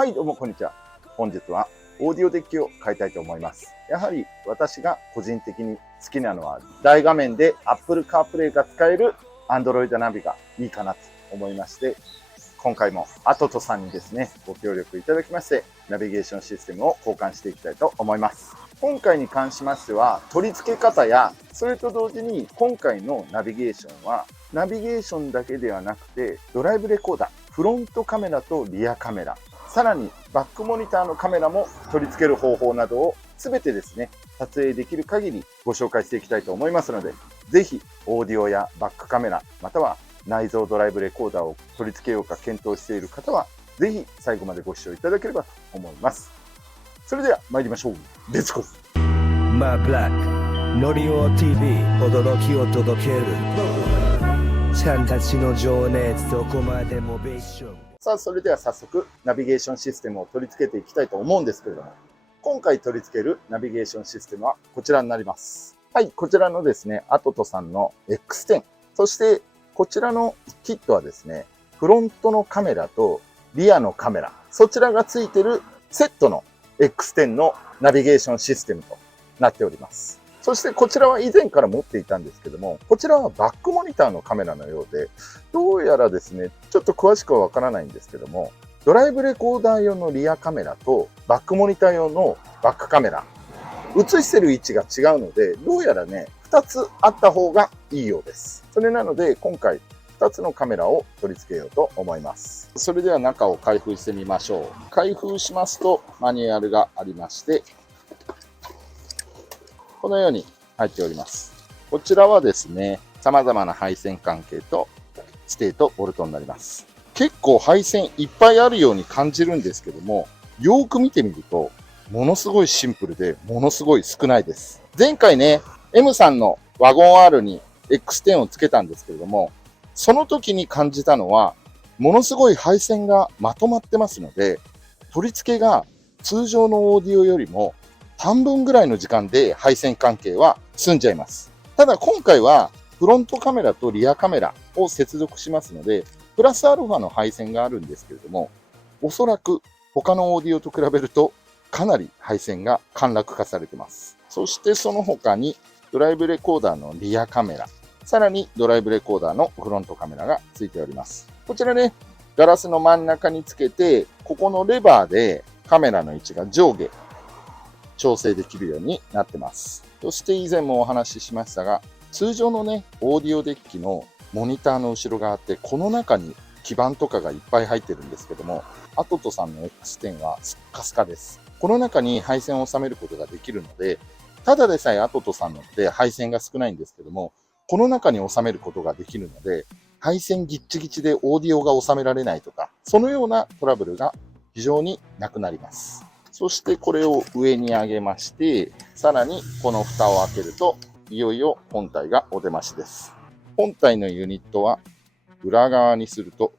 はい、どうもこんにちは。本日はオーディオデッキを買いたいと思います。やはり私が個人的に好きなのは大画面で Apple CarPlay が使える Android ナビがいいかなと思いまして、今回もアトトさんにですね、ご協力いただきまして、ナビゲーションシステムを交換していきたいと思います。今回に関しましては、取り付け方や、それと同時に今回のナビゲーションは、ナビゲーションだけではなくて、ドライブレコーダー、フロントカメラとリアカメラ、さらにバックモニターのカメラも取り付ける方法などを全てですね、撮影できる限りご紹介していきたいと思いますので、ぜひオーディオやバックカメラ、または内蔵ドライブレコーダーを取り付けようか検討している方は、ぜひ最後までご視聴いただければと思います。それでは参りましょう。レッツゴー。マーブラックノリオ TV 驚きを届けるちゃんたちの情熱どこまでもベーション。さあ、それでは早速ナビゲーションシステムを取り付けていきたいと思うんですけれども、今回取り付けるナビゲーションシステムはこちらになります。はい、こちらのですね、アトトさんの X10。そしてこちらのキットはですね、フロントのカメラとリアのカメラ、そちらが付いてるセットの X10 のナビゲーションシステムとなっております。そしてこちらは以前から持っていたんですけども、こちらはバックモニターのカメラのようで、どうやらですね、ちょっと詳しくはわからないんですけども、ドライブレコーダー用のリアカメラとバックモニター用のバックカメラ、映してる位置が違うので、どうやらね、2つあった方がいいようです。それなので、今回2つのカメラを取り付けようと思います。それでは中を開封してみましょう。開封しますと、マニュアルがありまして、このように入っております。こちらはですね、様々な配線関係とステーとボルトになります。結構配線いっぱいあるように感じるんですけども、よーく見てみると、ものすごいシンプルで、ものすごい少ないです。前回ね、M さんのワゴン R に X10 をつけたんですけれども、その時に感じたのは、ものすごい配線がまとまってますので、取り付けが通常のオーディオよりも半分ぐらいの時間で配線関係は済んじゃいます。ただ今回はフロントカメラとリアカメラを接続しますので、プラスアルファの配線があるんですけれども、おそらく他のオーディオと比べるとかなり配線が簡略化されています。そしてその他にドライブレコーダーのリアカメラ、さらにドライブレコーダーのフロントカメラがついております。こちらね、ガラスの真ん中につけて、ここのレバーでカメラの位置が上下調整できるようになってます。そして以前もお話ししましたが、通常のね、オーディオデッキのモニターの後ろ側って、この中に基板とかがいっぱい入ってるんですけども、アトトさんの X10 はスッカスカです。この中に配線を収めることができるので、ただでさえアトトさんのって配線が少ないんですけども、この中に収めることができるので、配線ギッチギチでオーディオが収められないとか、そのようなトラブルが非常になくなります。そしてこれを上に上げまして、さらにこの蓋を開けると、いよいよ本体がお出ましです。本体のユニットは裏側にすると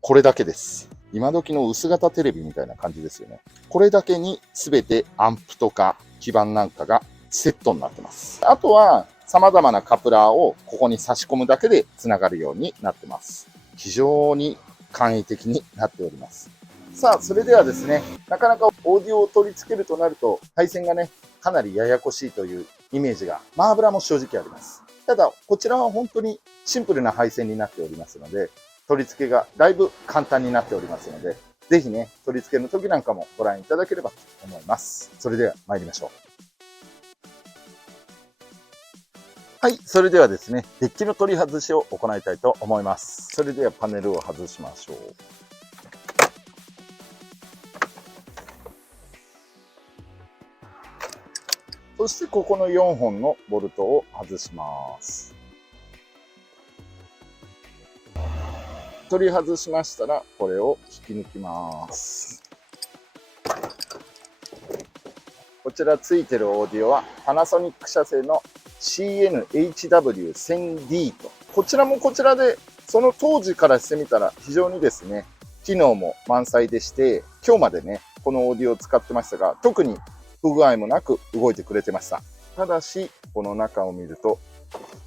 これだけです。今時の薄型テレビみたいな感じですよね。これだけに全てアンプとか基板なんかがセットになってます。あとは様々なカプラーをここに差し込むだけでつながるようになってます。非常に簡易的になっております。さあ、それではですね、なかなかオーディオを取り付けるとなると、配線がね、かなりややこしいというイメージが、マーブラも正直あります。ただ、こちらは本当にシンプルな配線になっておりますので、取り付けがだいぶ簡単になっておりますので、ぜひね、取り付けの時なんかもご覧いただければと思います。それでは参りましょう。はい、それではですね、デッキの取り外しを行いたいと思います。それではパネルを外しましょう。そしてここの4本のボルトを外します。取り外しましたら、これを引き抜きます。こちらついてるオーディオはパナソニック社製の CN-HW1000D と。こちらもこちらで、その当時からしてみたら非常にですね、機能も満載でして、今日までね、このオーディオを使ってましたが、特に不具合もなく動いてくれてました。ただし、この中を見ると、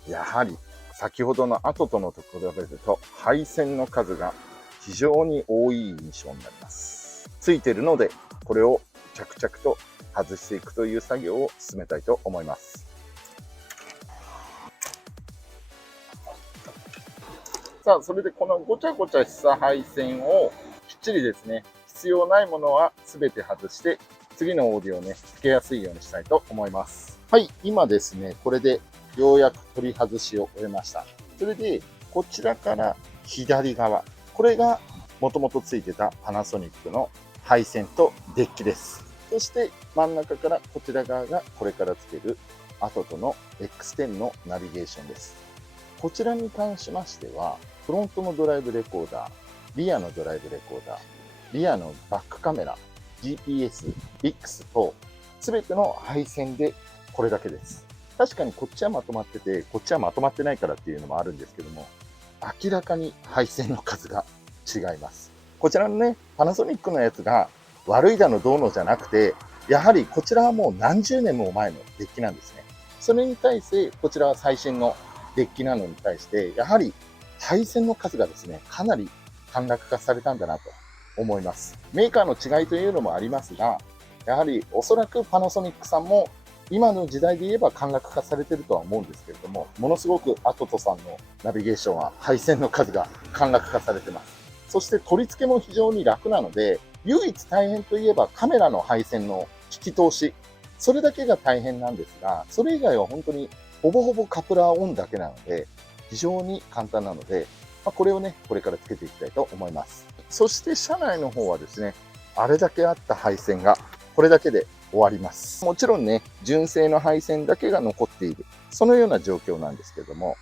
やはり先ほどのアトトのと比べると配線の数が非常に多い印象になります。ついているので、これを着々と外していくという作業を進めたいと思います。さあ、それでこのごちゃごちゃした配線をきっちりですね、必要ないものは全て外して、次のオーディオをね、つけやすいようにしたいと思います。はい、今ですね、これでようやく取り外しを終えました。それで、こちらから左側、これがもともとついてたパナソニックの配線とデッキです。そして真ん中からこちら側がこれからつけるアトトの X10 のナビゲーションです。こちらに関しましては、フロントのドライブレコーダー、リアのドライブレコーダー、リアのバックカメラ、GPS、VIX と、すべての配線でこれだけです。確かにこっちはまとまってて、こっちはまとまってないからっていうのもあるんですけども、明らかに配線の数が違います。こちらのね、パナソニックのやつが悪いだのどうのじゃなくて、やはりこちらはもう何十年も前のデッキなんですね。それに対して、こちらは最新のデッキなのに対して、やはり配線の数がですね、かなり簡略化されたんだなと思います。メーカーの違いというのもありますが、やはりおそらくパナソニックさんも今の時代で言えば簡略化されてるとは思うんですけれども、ものすごくアトトさんのナビゲーションは配線の数が簡略化されてます。そして取り付けも非常に楽なので、唯一大変といえばカメラの配線の引き通し、それだけが大変なんですが、それ以外は本当にほぼほぼカプラーオンだけなので、非常に簡単なので、これをね、これからつけていきたいと思います。そして車内の方はですね、あれだけあった配線がこれだけで終わります。もちろんね、純正の配線だけが残っている、そのような状況なんですけども、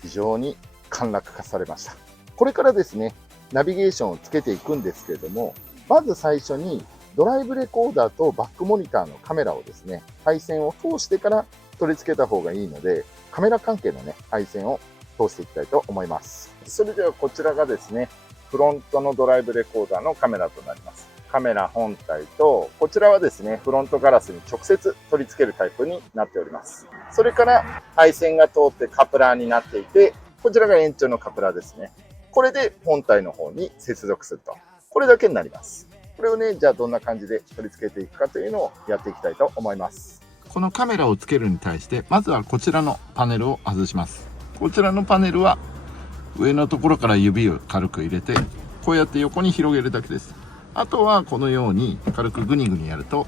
非常に簡略化されました。これからですね、ナビゲーションをつけていくんですけれども、まず最初にドライブレコーダーとバックモニターのカメラをですね、配線を通してから取り付けた方がいいので、カメラ関係のね、配線を通していきたいと思います。それではこちらがですね、フロントのドライブレコーダーのカメラとなります。カメラ本体と、こちらはですね、フロントガラスに直接取り付けるタイプになっております。それから配線が通ってカプラーになっていて、こちらが延長のカプラーですね。これで本体の方に接続すると。これだけになります。これをね、じゃあどんな感じで取り付けていくかというのをやっていきたいと思います。このカメラをつけるに対して、まずはこちらのパネルを外します。こちらのパネルは上のところから指を軽く入れて、こうやって横に広げるだけです。あとはこのように軽くグニグニやると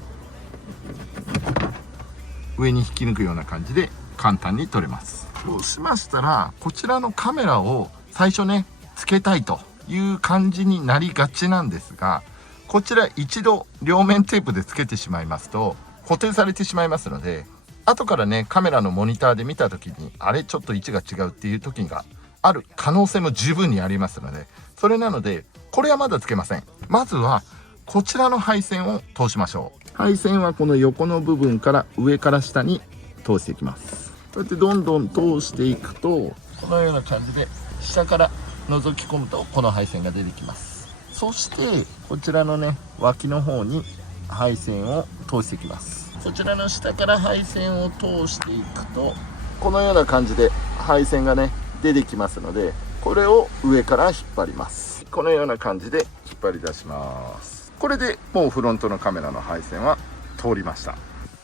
上に引き抜くような感じで簡単に取れます。そうしましたら、こちらのカメラを最初ね、つけたいという感じになりがちなんですが、こちら一度両面テープでつけてしまいますと固定されてしまいますので、後からね、カメラのモニターで見た時にあれちょっと位置が違うっていう時がある可能性も十分にありますので、それなのでこれはまだつけません。まずはこちらの配線を通しましょう。配線はこの横の部分から上から下に通していきます。こうやってどんどん通していくと、このような感じで下から覗き込むとこの配線が出てきます。そしてこちらのね、脇の方に配線を通していきます。こちらの下から配線を通していくと、このような感じで配線がね、出てきますので、これを上から引っ張ります。このような感じで引っ張り出します。これでもうフロントのカメラの配線は通りました。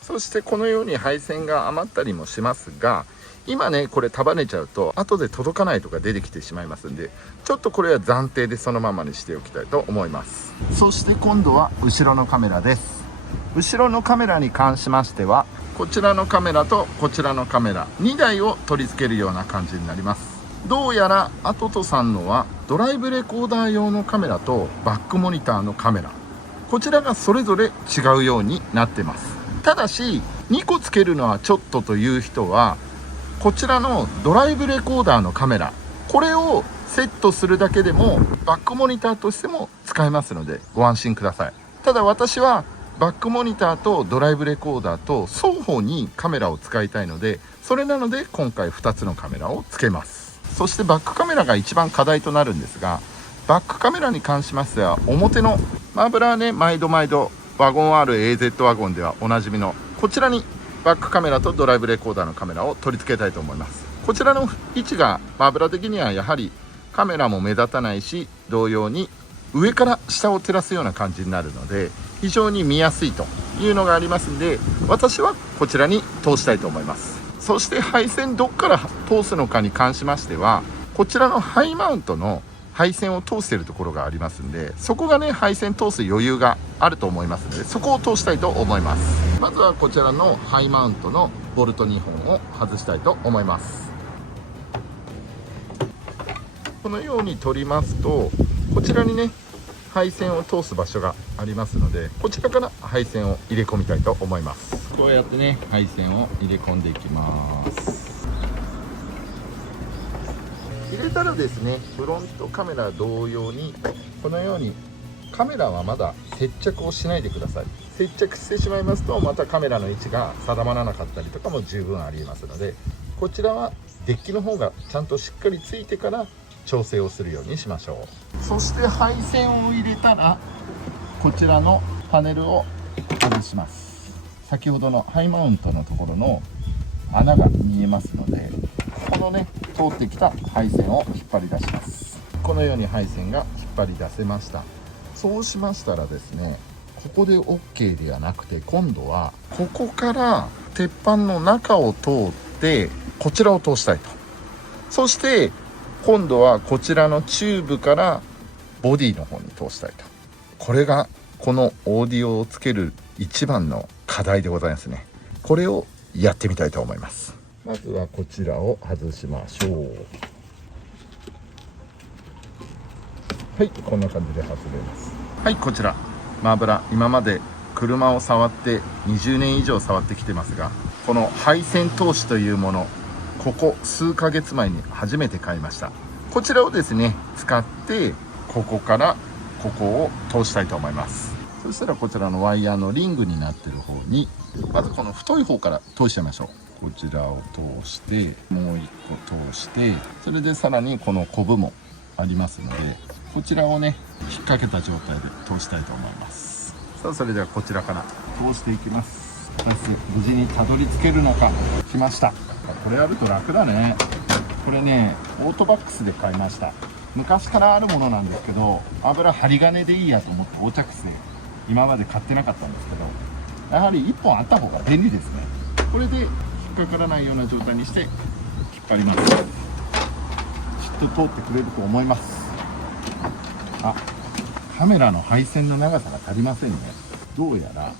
そしてこのように配線が余ったりもしますが、今ね、これ束ねちゃうと後で届かないとか出てきてしまいますんで、ちょっとこれは暫定でそのままにしておきたいと思います。そして今度は後ろのカメラです。後ろのカメラに関しましては、こちらのカメラとこちらのカメラ2台を取り付けるような感じになります。どうやらアトトさんのはドライブレコーダー用のカメラとバックモニターのカメラ、こちらがそれぞれ違うようになってます。ただし2個つけるのはちょっとという人は、こちらのドライブレコーダーのカメラ、これをセットするだけでもバックモニターとしても使えますのでご安心ください。ただ私はバックモニターとドライブレコーダーと双方にカメラを使いたいので、それなので今回2つのカメラをつけます。そしてバックカメラが一番課題となるんですが、バックカメラに関しましては表のマーブラはね、毎度ワゴン RAZ ワゴンではおなじみのこちらにバックカメラとドライブレコーダーのカメラを取り付けたいと思います。こちらの位置がマーブラ的にはやはりカメラも目立たないし、同様に上から下を照らすような感じになるので、非常に見やすいというのがありますんで、私はこちらに通したいと思います。そして配線どっから通すのかに関しましては、こちらのハイマウントの配線を通しているところがありますんで、そこがね配線通す余裕があると思いますので、そこを通したいと思います。まずはこちらのハイマウントのボルト2本を外したいと思います。このように取りますと、こちらにね配線を通す場所がありますので、こちらから配線を入れ込みたいと思います。こうやってね配線を入れ込んでいきます。入れたらですね、フロントカメラ同様にこのように、カメラはまだ接着をしないでください。接着してしまいますと、またカメラの位置が定まらなかったりとかも十分ありえますので、こちらはデッキの方がちゃんとしっかりついてから調整をするようにしましょう。そして配線を入れたら、こちらのパネルを外します。先ほどのハイマウントのところの穴が見えますので、このね通ってきた配線を引っ張り出します。このように配線が引っ張り出せました。そうしましたらですね、ここで OK ではなくて、今度はここから鉄板の中を通ってこちらを通したいと。そして今度はこちらのチューブからボディの方に通したいと。これがこのオーディオをつける一番の課題でございますね。これをやってみたいと思います。まずはこちらを外しましょう。はい、こんな感じで外れます。はい、こちらマーブラ、今まで車を触って20年以上触ってきてますが、この配線通しというもの、ここ数ヶ月前に初めて買いました。こちらをですね使って、ここからここを通したいと思います。そしたらこちらのワイヤーのリングになってる方に、まずこの太い方から通しちゃいましょう。こちらを通して、もう一個通して、それでさらにこのコブもありますので、こちらをね引っ掛けた状態で通したいと思います。さあ、それではこちらから通していきます。無事にたどり着けるのか。来ました。これやると楽だね。これねオートバックスで買いました。昔からあるものなんですけど、油針金でいいやと思ってオーチャックスで今まで買ってなかったんですけど、やはり1本あった方が便利ですね。これで引っかからないような状態にして引っ張ります。きっと通ってくれると思います。あ、カメラの配線の長さが足りませんね。どうやら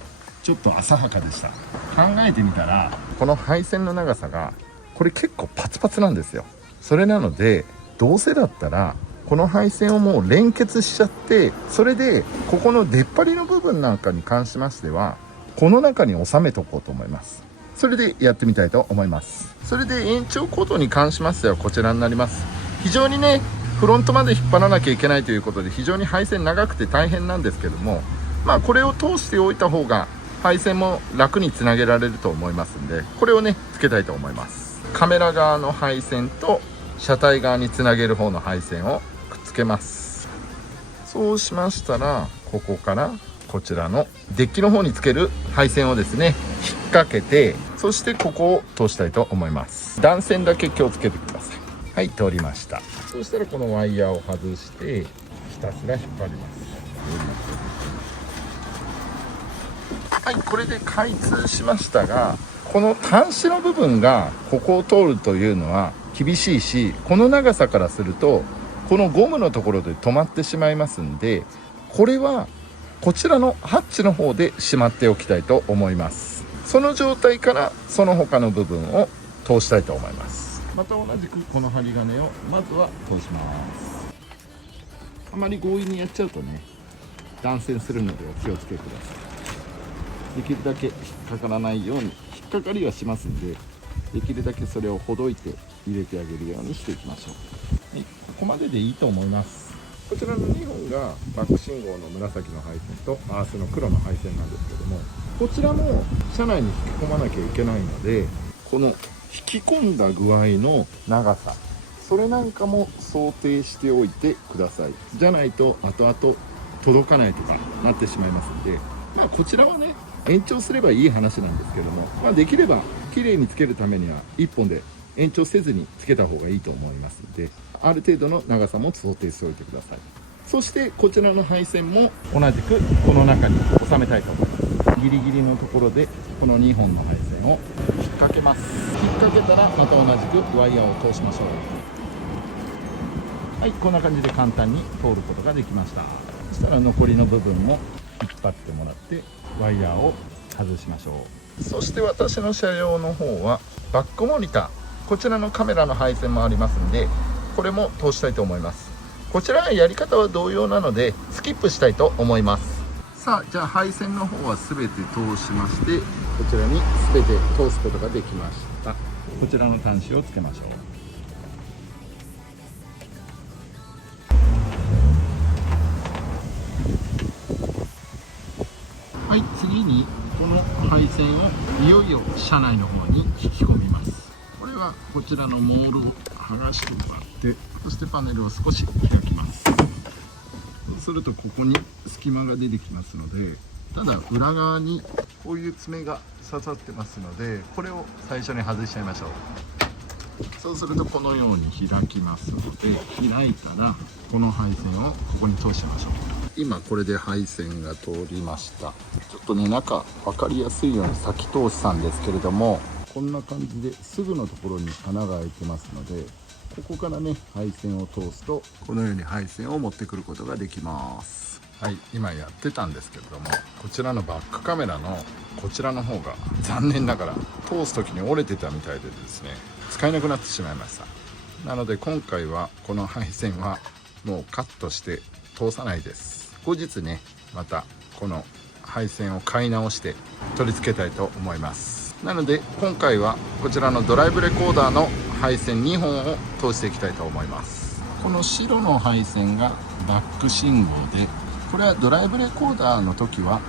ちょっと浅はかでした。考えてみたら、この配線の長さがこれ結構パツパツなんですよ。それなので、どうせだったらこの配線をもう連結しちゃって、それでここの出っ張りの部分なんかに関しましてはこの中に収めておこうと思います。それでやってみたいと思います。それで延長コードに関しましてはこちらになります。非常にねフロントまで引っ張らなきゃいけないということで、非常に配線長くて大変なんですけども、これを通しておいた方が配線も楽につなげられると思いますんで、これをねつけたいと思います。カメラ側の配線と車体側につなげる方の配線をくっつけます。そうしましたら、ここからこちらのデッキの方につける配線をですね引っ掛けて、そしてここを通したいと思います。断線だけ気をつけてください。はい、通りました。そしたらこのワイヤーを外してひたすら引っ張ります。はい、これで開通しましたが、この端子の部分がここを通るというのは厳しいし、この長さからするとこのゴムのところで止まってしまいますんで、これはこちらのハッチの方でしまっておきたいと思います。その状態からその他の部分を通したいと思います。また同じくこの針金をまずは通します。あまり強引にやっちゃうとね断線するのでお気をつけください。できるだけ引っかからないように、引っかかりはしますんで、できるだけそれをほどいて入れてあげるようにしていきましょう。はい、ここまででいいと思います。こちらの2本がバック信号の紫の配線とアースの黒の配線なんですけども、こちらも車内に引き込まなきゃいけないので、この引き込んだ具合の長さ、それなんかも想定しておいてください。じゃないと後々届かないとかなってしまいますので、こちらはね延長すればいい話なんですけども、できれば綺麗につけるためには1本で延長せずにつけた方がいいと思いますので、ある程度の長さも想定しておいてください。そしてこちらの配線も同じくこの中に収めたいと思います。ギリギリのところでこの2本の配線を引っ掛けます。引っ掛けたらまた同じくワイヤーを通しましょう。はい、こんな感じで簡単に通ることができました。そしたら残りの部分も引っ張ってもらってワイヤーを外しましょう。そして私の車両の方はバックモニター、こちらのカメラの配線もありますので、これも通したいと思います。こちらはやり方は同様なのでスキップしたいと思います。さあ、じゃあ配線の方は全て通しまして、こちらに全て通すことができました。こちらの端子をつけましょう。はい、次にこの配線をいよいよ車内の方に引き込みます。これはこちらのモールを剥がしてもらって、そしてパネルを少し開きます。そうするとここに隙間が出てきますので、ただ裏側にこういう爪が刺さってますので、これを最初に外しちゃいましょう。そうするとこのように開きますので、開いたらこの配線をここに通しましょう。今これで配線が通りました。ちょっとね、中分かりやすいように先通したんですけれども、こんな感じですぐのところに穴が開いてますので、ここからね配線を通すとこのように配線を持ってくることができます。はい、今やってたんですけれども、こちらのバックカメラのこちらの方が残念ながら通す時に折れてたみたいでですね、使えなくなってしまいました。なので今回はこの配線はもうカットして通さないです。後日ね、またこの配線を買い直して取り付けたいと思います。なので今回はこちらのドライブレコーダーの配線2本を通していきたいと思います。この白の配線がバック信号で、これはドライブレコーダーの時は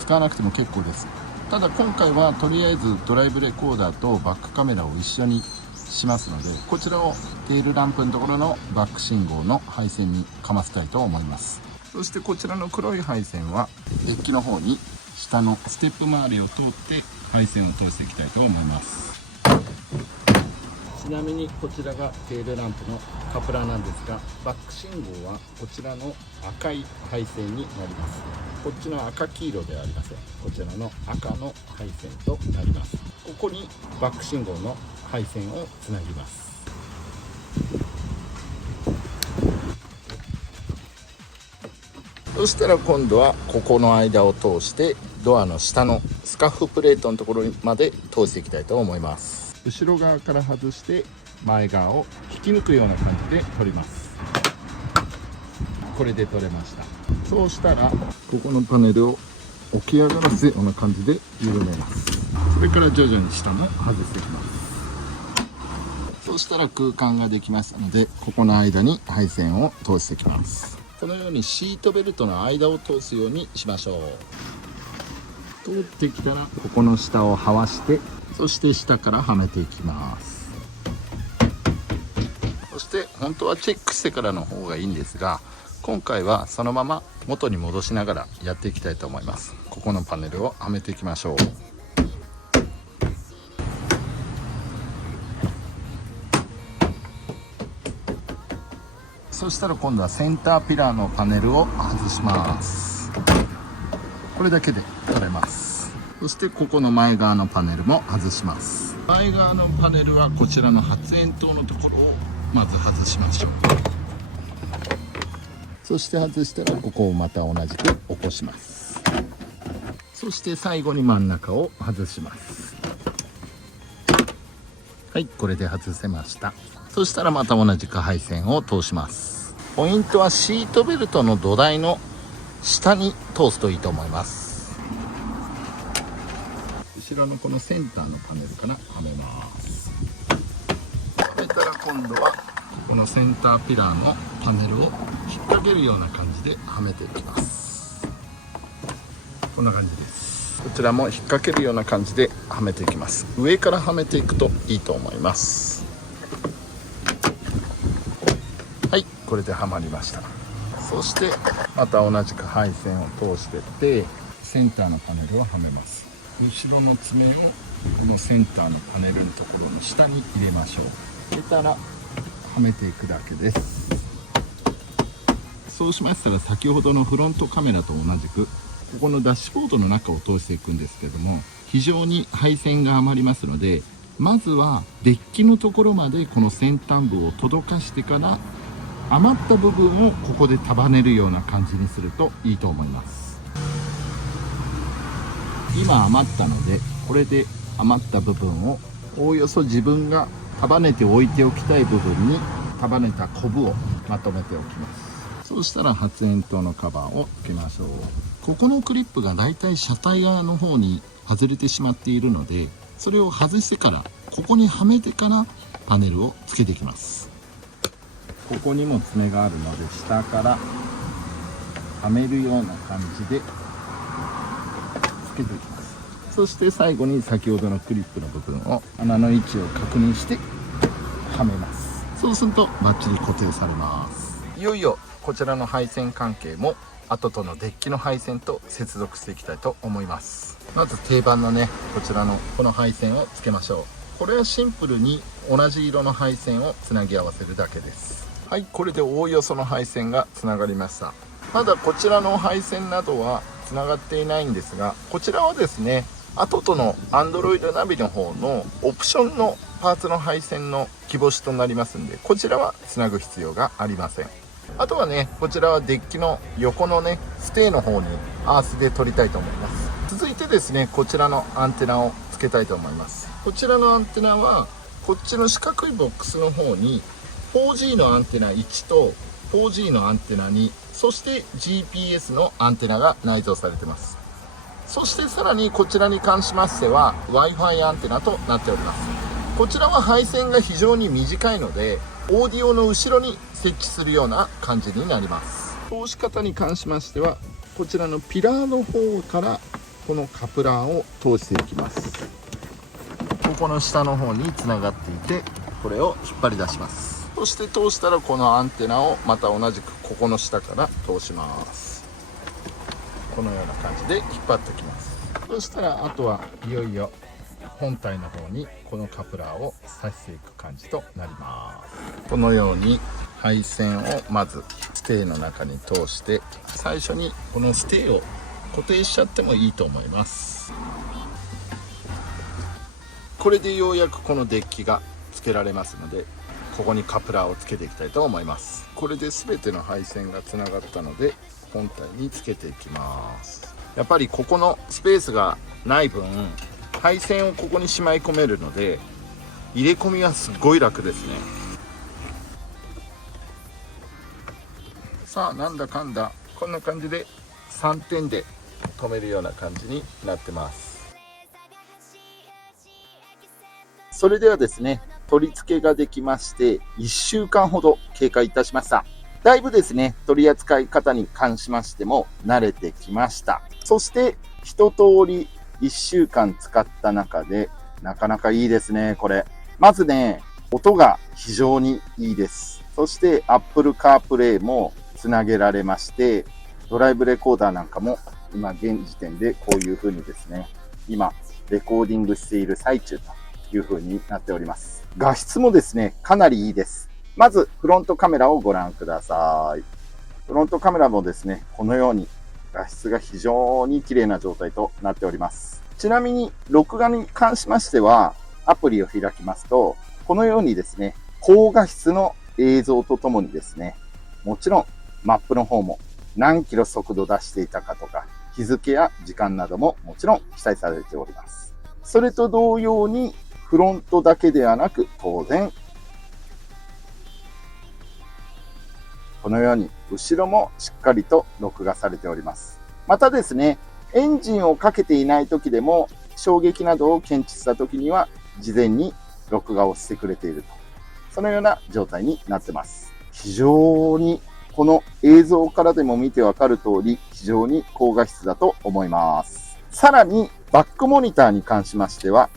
使わなくても結構です。ただ今回はとりあえずドライブレコーダーとバックカメラを一緒にしますので、こちらをテールランプのところのバック信号の配線にかませたいと思います。そしてこちらの黒い配線はデッキの方に下のステップ周りを通って配線を通していきたいと思います。ちなみにこちらがテールランプのカプラーなんですが、バック信号はこちらの赤い配線になります。こっちの赤黄色ではありません。こちらの赤の配線となります。ここにバック信号の配線をつなぎます。そしたら今度はここの間を通してドアの下のスカッフプレートのところまで通していきたいと思います。後ろ側から外して前側を引き抜くような感じで取ります。これで取れました。そうしたらここのパネルを起き上がらせるような感じで緩めます。それから徐々に下も外していきます。そうしたら空間ができましたので、ここの間に配線を通していきます。このようにシートベルトの間を通すようにしましょう。通ってきたらここの下をはわして、そして下からはめていきます。そして本当はチェックしてからの方がいいんですが、今回はそのまま元に戻しながらやっていきたいと思います。ここのパネルをはめていきましょう。そしたら今度はセンターピラーのパネルを外します。これだけで取れます。そしてここの前側のパネルも外します。前側のパネルはこちらの発煙筒のところをまず外しましょう。そして外したらここをまた同じく起こします。そして最後に真ん中を外します。はい、これで外せました。そしたらまた同じく配線を通します。ポイントはシートベルトの土台の下に通すといいと思います。後ろのこのセンターのパネルからはめます。はめたら今度はこのセンターピラーのパネルを引っ掛けるような感じではめていきます。こんな感じです。こちらも引っ掛けるような感じではめていきます。上からはめていくといいと思います。はい、これではまりました。そしてまた同じく配線を通していってセンターのパネルをはめます。後ろの爪をこのセンターのパネルのところの下に入れましょう。入れたらはめていくだけです。そうしましたら先ほどのフロントカメラと同じくここのダッシュボードの中を通していくんですけども、非常に配線が余りますので、まずはデッキのところまでこの先端部を届かしてから余った部分をここで束ねるような感じにするといいと思います。今余ったので、これで余った部分をおおよそ自分が束ねて置いておきたい部分に束ねたコブをまとめておきます。そうしたら発煙筒のカバーをつけましょう。ここのクリップがだいたい車体側の方に外れてしまっているので、それを外してからここにはめてからパネルをつけていきます。ここにも爪があるので下からはめるような感じでつけていきます。そして最後に先ほどのクリップの部分を穴の位置を確認してはめます。そうするとバッチリ固定されます。いよいよこちらの配線関係も後とのデッキの配線と接続していきたいと思います。まず定番のね、こちらのこの配線をつけましょう。これはシンプルに同じ色の配線をつなぎ合わせるだけです。はい、これでおおよその配線がつながりました。まだこちらの配線などはつながっていないんですが、こちらはですね、後との Android ナビの方のオプションのパーツの配線の希望紙となりますんで、こちらはつなぐ必要がありません。あとはね、こちらはデッキの横のね、ステーの方にアースで取りたいと思います。続いてですね、こちらのアンテナをつけたいと思います。こちらのアンテナはこっちの四角いボックスの方に 4G のアンテナ1と 4G のアンテナ2、そして GPS のアンテナが内蔵されています。そしてさらにこちらに関しましては Wi-Fi アンテナとなっております。こちらは配線が非常に短いのでオーディオの後ろに設置するような感じになります。通し方に関しましてはこちらのピラーの方からこのカプラーを通していきます。ここの下の方につながっていて、これを引っ張り出します。そして通したらこのアンテナをまた同じくここの下から通します。このような感じで引っ張ってきます。そしたらあとはいよいよ本体の方にこのカプラーを挿していく感じとなります。このように配線をまずステーの中に通して、最初にこのステーを固定しちゃってもいいと思います。これでようやくこのデッキがつけられますので、ここにカプラーをつけていきたいと思います。これで全ての配線がつながったので本体につけていきます。やっぱりここのスペースがない分配線をここにしまい込めるので入れ込みはすっごい楽ですね。さあなんだかんだこんな感じで3点で止めるような感じになってます。それではですね、取り付けができまして1週間ほど経過いたしました。だいぶですね、取り扱い方に関しましても慣れてきました。そして一通り1週間使った中でなかなかいいですね、これ。まずね、音が非常にいいです。そして Apple CarPlay もつなげられまして、ドライブレコーダーなんかも今現時点でこういう風にですね、今レコーディングしている最中という風になっております。画質もですね、かなりいいです。まずフロントカメラをご覧ください。フロントカメラもですね、このように画質が非常に綺麗な状態となっております。ちなみに録画に関しましてはアプリを開きますと、このようにですね、高画質の映像とともにですね、もちろんマップの方も何キロ速度出していたかとか、日付や時間などももちろん記載されております。それと同様にフロントだけではなく、当然このように後ろもしっかりと録画されております。またですね、エンジンをかけていない時でも衝撃などを検知した時には事前に録画をしてくれていると、そのような状態になってます。非常にこの映像からでも見てわかる通り、非常に高画質だと思います。さらにバックモニターに関しましては、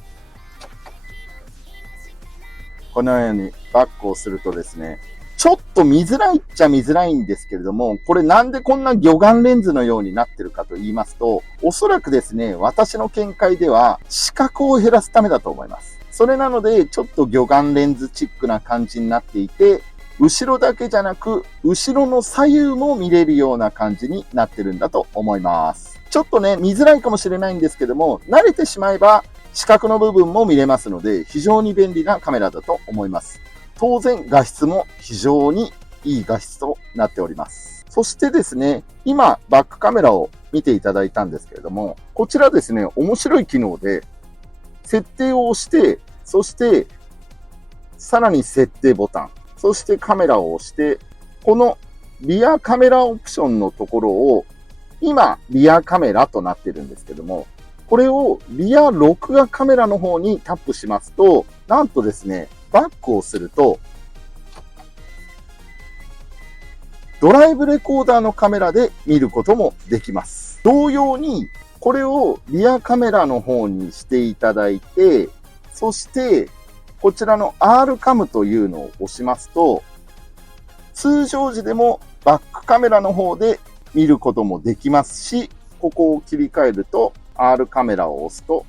このようにバックをするとですね、ちょっと見づらいっちゃ見づらいんですけれども、これなんでこんな魚眼レンズのようになってるかと言いますと、おそらくですね、私の見解では視覚を減らすためだと思います。それなので、ちょっと魚眼レンズチックな感じになっていて、後ろだけじゃなく、後ろの左右も見れるような感じになってるんだと思います。ちょっとね、見づらいかもしれないんですけども、慣れてしまえば四角の部分も見れますので、非常に便利なカメラだと思います。当然、画質も非常にいい画質となっております。そしてですね、今、バックカメラを見ていただいたんですけれども、こちらですね、面白い機能で、設定を押して、そして、さらに設定ボタン、そしてカメラを押して、このリアカメラオプションのところを、今、リアカメラとなってるんですけども、これをリア録画カメラの方にタップしますと、なんとですね、バックをすると、ドライブレコーダーのカメラで見ることもできます。同様に、これをリアカメラの方にしていただいて、そして、こちらの R カムというのを押しますと、通常時でもバックカメラの方で見ることもできますし、ここを切り替えると R カメラを押すと、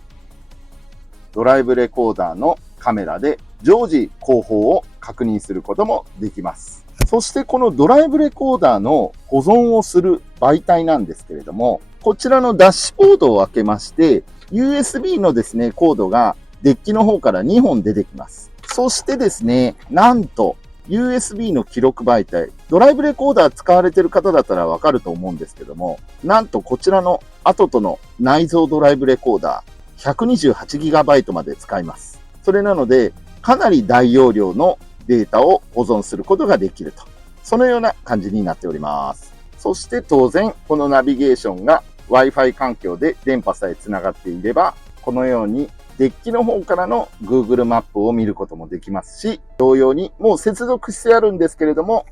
ドライブレコーダーのカメラで常時後方を確認することもできます。そしてこのドライブレコーダーの保存をする媒体なんですけれども、こちらのダッシュボードを開けまして、USB のですね、コードがデッキの方から2本出てきます。そしてですね、なんと USB の記録媒体、ドライブレコーダー使われている方だったらわかると思うんですけども、なんとこちらのアトトの内蔵ドライブレコーダー 128GB まで使います。それなので、かなり大容量のデータを保存することができると。そのような感じになっております。そして当然、このナビゲーションが Wi-Fi 環境で電波さえつながっていれば、このようにデッキの方からの Google マップを見ることもできますし、同様にもう接続してあるんですけれども、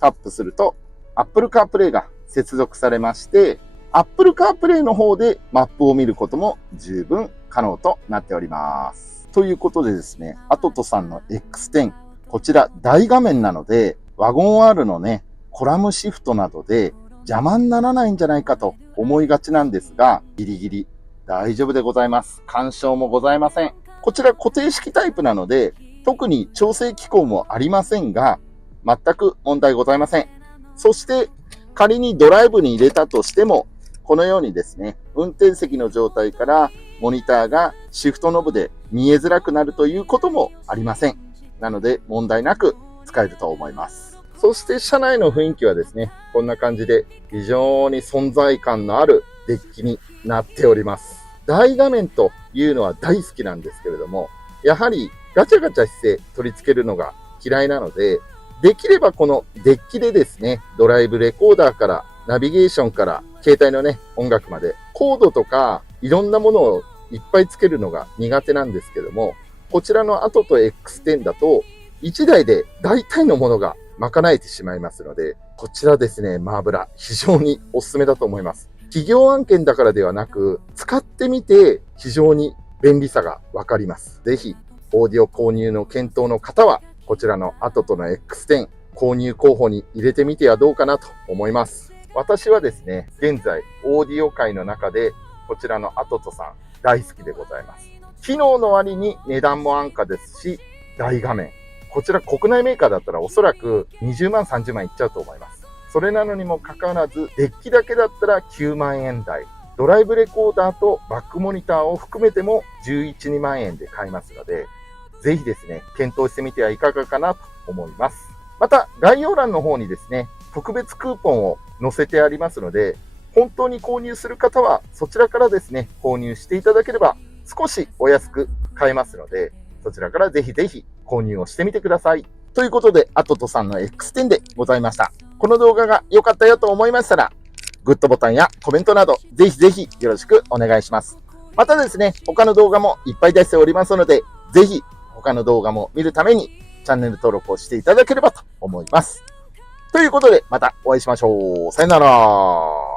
タップすると Apple CarPlay が接続されまして、Apple CarPlay の方でマップを見ることも十分可能となっております。ということでですね、アトトさんの X10、こちら大画面なので、ワゴン R のね、コラムシフトなどで邪魔にならないんじゃないかと思いがちなんですが、ギリギリ大丈夫でございます。干渉もございません。こちら固定式タイプなので、特に調整機構もありませんが、全く問題ございません。そして、仮にドライブに入れたとしても、このようにですね、運転席の状態からモニターがシフトノブで見えづらくなるということもありません。なので、問題なく使えると思います。そして車内の雰囲気はですね、こんな感じで非常に存在感のあるデッキになっております。大画面というのは大好きなんですけれども、やはりガチャガチャして取り付けるのが嫌いなので、できればこのデッキでですね、ドライブレコーダーからナビゲーションから携帯のね、音楽までコードとかいろんなものをいっぱいつけるのが苦手なんですけども、こちらのアトト X10 だと1台で大体のものが賄えてしまいますので、こちらですね、マーブラ非常におすすめだと思います。企業案件だからではなく、使ってみて非常に便利さがわかります。ぜひ、オーディオ購入の検討の方は、こちらのアトトの X10 購入候補に入れてみてはどうかなと思います。私はですね、現在、オーディオ界の中で、こちらのアトトさん大好きでございます。機能の割に値段も安価ですし、大画面。こちら国内メーカーだったらおそらく20万、30万いっちゃうと思います。それなのにもかかわらず、デッキだけだったら9万円台。ドライブレコーダーとバックモニターを含めても11、2万円で買えますので、ぜひですね、検討してみてはいかがかなと思います。また、概要欄の方にですね、特別クーポンを載せてありますので、本当に購入する方はそちらからですね、購入していただければ少しお安く買えますので、そちらからぜひぜひ購入をしてみてください。ということで、アトトさんの X10 でございました。この動画が良かったよと思いましたら、グッドボタンやコメントなど、ぜひぜひよろしくお願いします。またですね、他の動画もいっぱい出しておりますので、ぜひ他の動画も見るためにチャンネル登録をしていただければと思います。ということで、またお会いしましょう。さよなら。